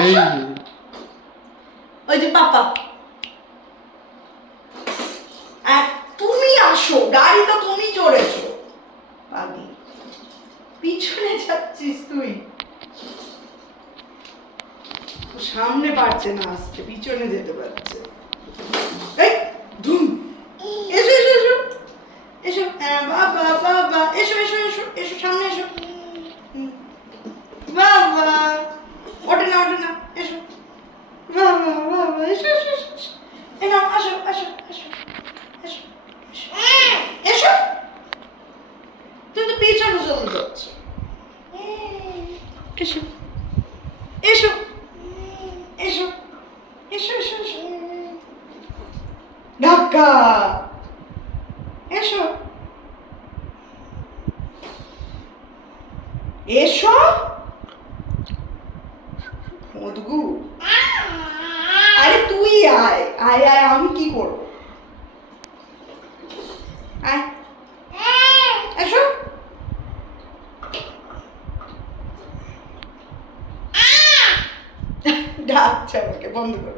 এই ওই যে পাপা, আর তুমি আসো, গাড়ি তো তুমি চড়েছো। পাগি, পিছনে যাচ্ছিস তুই, সামনে পারছে না আসতে, পিছনে যেতে পারছে। এই ধুম, এসো এসো এসো এসো, হ্যাঁ বাবা বাবা, এসো এসো এসো এসো, সামনে এসো। বাবা, ওঠে না ওঠে না, এসো বাবা বাবা, এসো এসো এসো এসো। এই নাও, আসো আসো আসো এসো এসো এসো। তুমি তো পিছনে চলে যাচ্ছ। এসো এসো এসো এসো এসো এসো, ধাক্কা, এসো এসো মধু। আরে তুই আয় আয় আয়, আমি কি করবো, আয় এসো। ডাকছে আমাকে, বন্ধ করো।